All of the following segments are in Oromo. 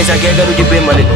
keessaa kee garuu jibbeen malee.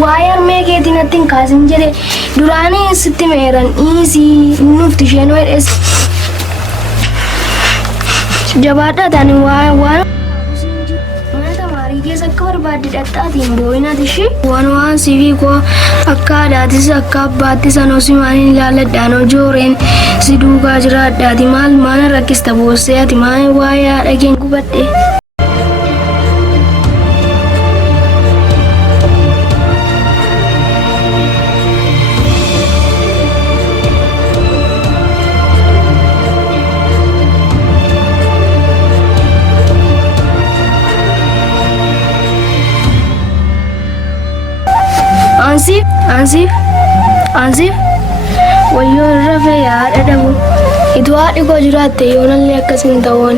Wire make it nothing causing jere durane sitti meran easy nufti sheno es jabada tani wire mata mari ke sakar badi datta tin boina dishi one cv ko akka datis akka batti sanosi mani lala dano joren sidu gajra dadi mal mana rakista bosse ati mai wire again kubadde Ansif wayo rafe yaar adamu itu adi ko jurate yonan le akasin tawon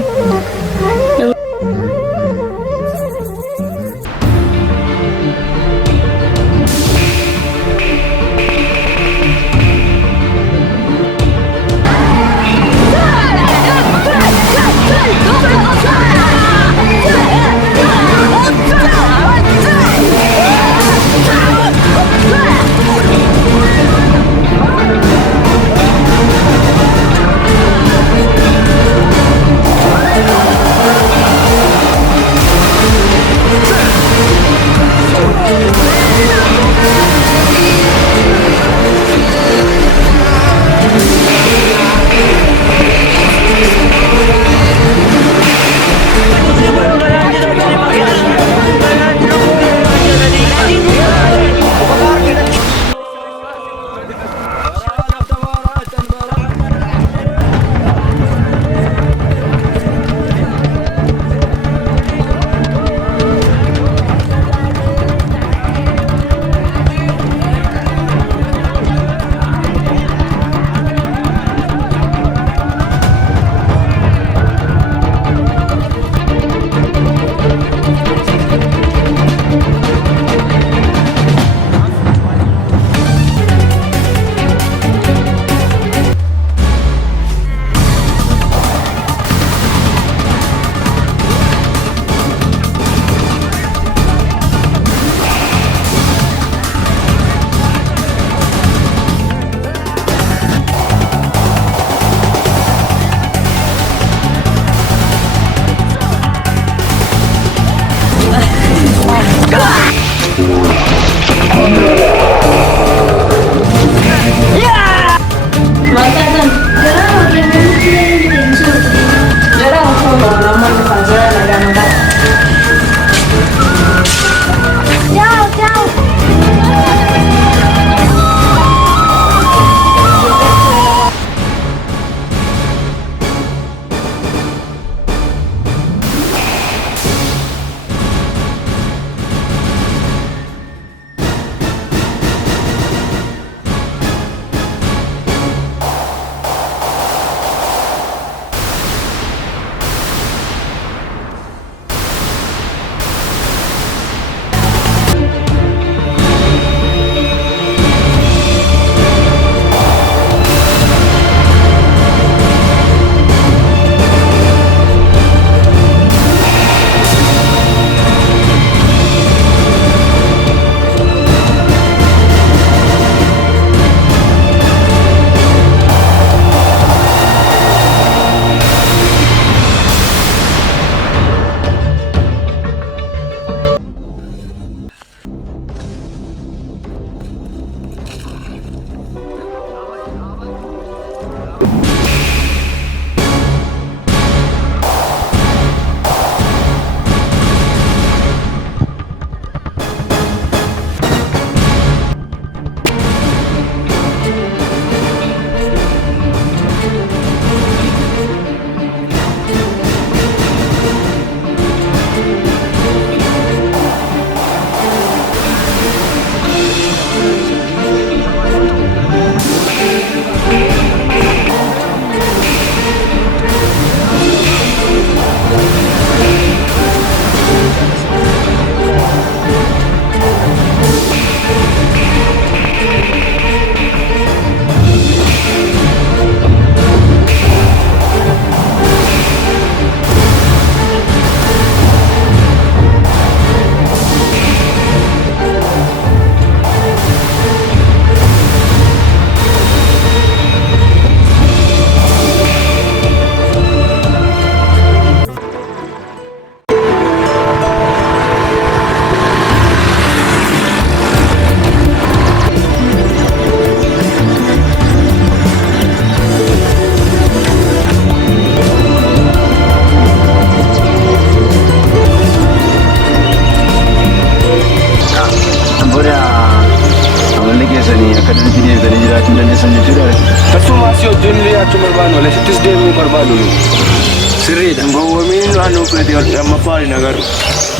Garasitis deemuu barbaadu. Sirriidha. Gowwoomini naannoo fudhatee amma faali nagaru.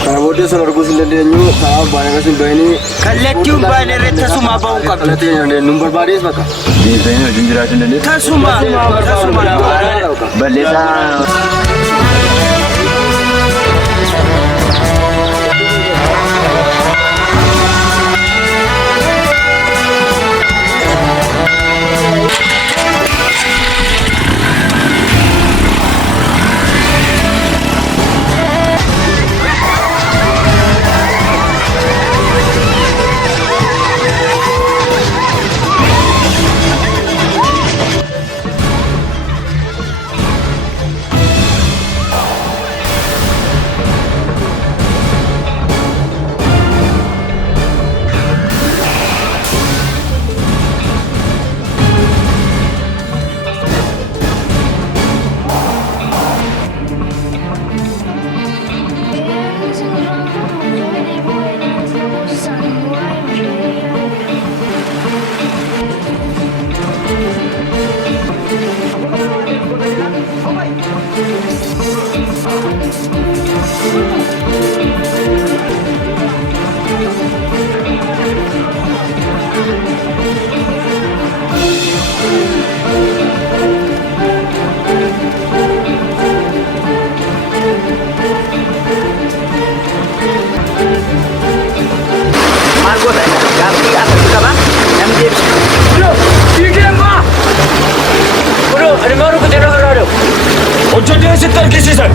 Kana booddee sun arguus hin dandeenyu. Karaa baay'ee akkasii bahanii. Kallattii baay'ee irratti tasuma ba'uu qabdi. Kallattii hin dandeenyu. Nun barbaadees bakka. Deebisanii wajjin jiraachuu hin dandeenyu. Tasuma. Balleessaa. Hojjetee sitti argisiisan.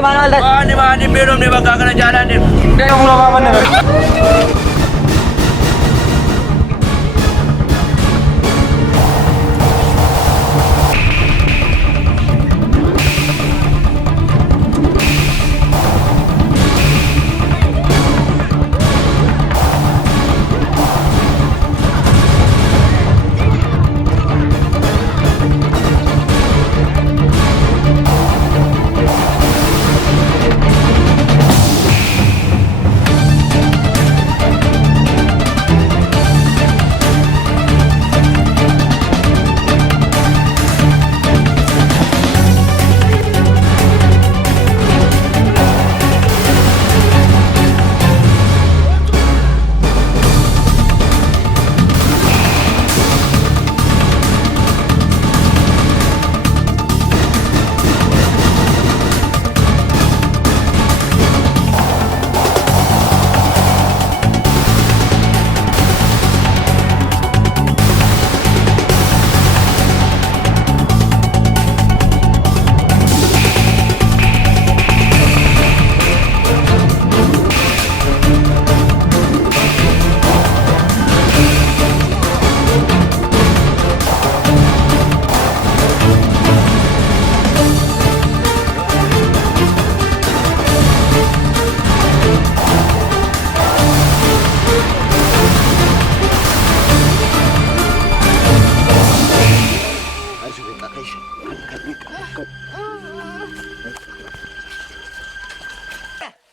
Mana Mani belum dia bakal kena jalan dia. Dia mula mana?